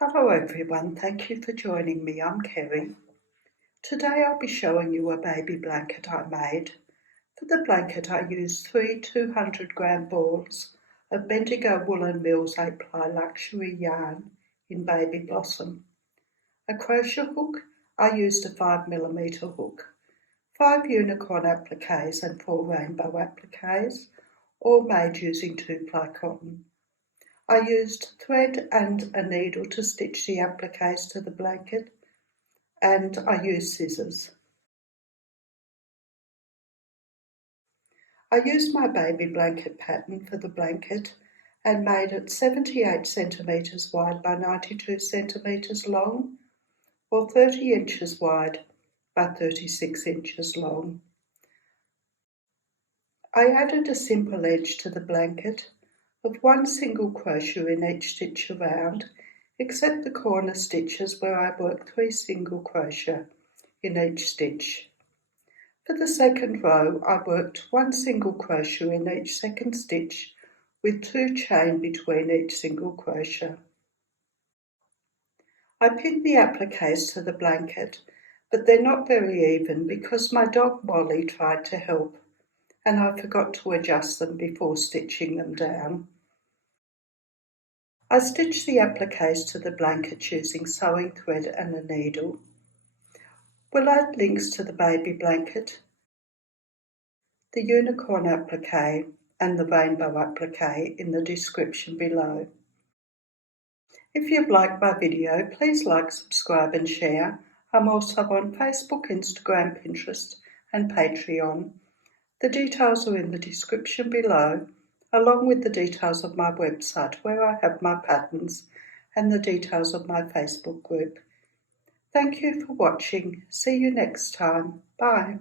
Hello everyone, thank you for joining me. I'm Kerry. Today I'll be showing you a baby blanket I made. For the blanket I used 3 200-gram balls of Bendigo Woolen Mills 8-ply luxury yarn in Baby Blossom. A crochet hook, I used a 5mm hook. 5 unicorn appliques and 4 rainbow appliques, all made using 2-ply cotton. I used thread and a needle to stitch the appliques to the blanket, and I used scissors. I used my baby blanket pattern for the blanket and made it 78 centimetres wide by 92 centimetres long, or 30 inches wide by 36 inches long. I added a simple edge to the blanket of 1 single crochet in each stitch around, except the corner stitches where I worked 3 single crochet in each stitch. For the second row, I worked 1 single crochet in each second stitch with 2 chain between each single crochet. I pinned the appliques to the blanket, but they're not very even because my dog Molly tried to help and I forgot to adjust them before stitching them down. I stitched the appliques to the blanket using sewing thread and a needle. We'll add links to the baby blanket, the unicorn applique and the rainbow applique in the description below. If you've liked my video, please like, subscribe and share. I'm also on Facebook, Instagram, Pinterest and Patreon. The details are in the description below, along with the details of my website where I have my patterns and the details of my Facebook group. Thank you for watching. See you next time. Bye.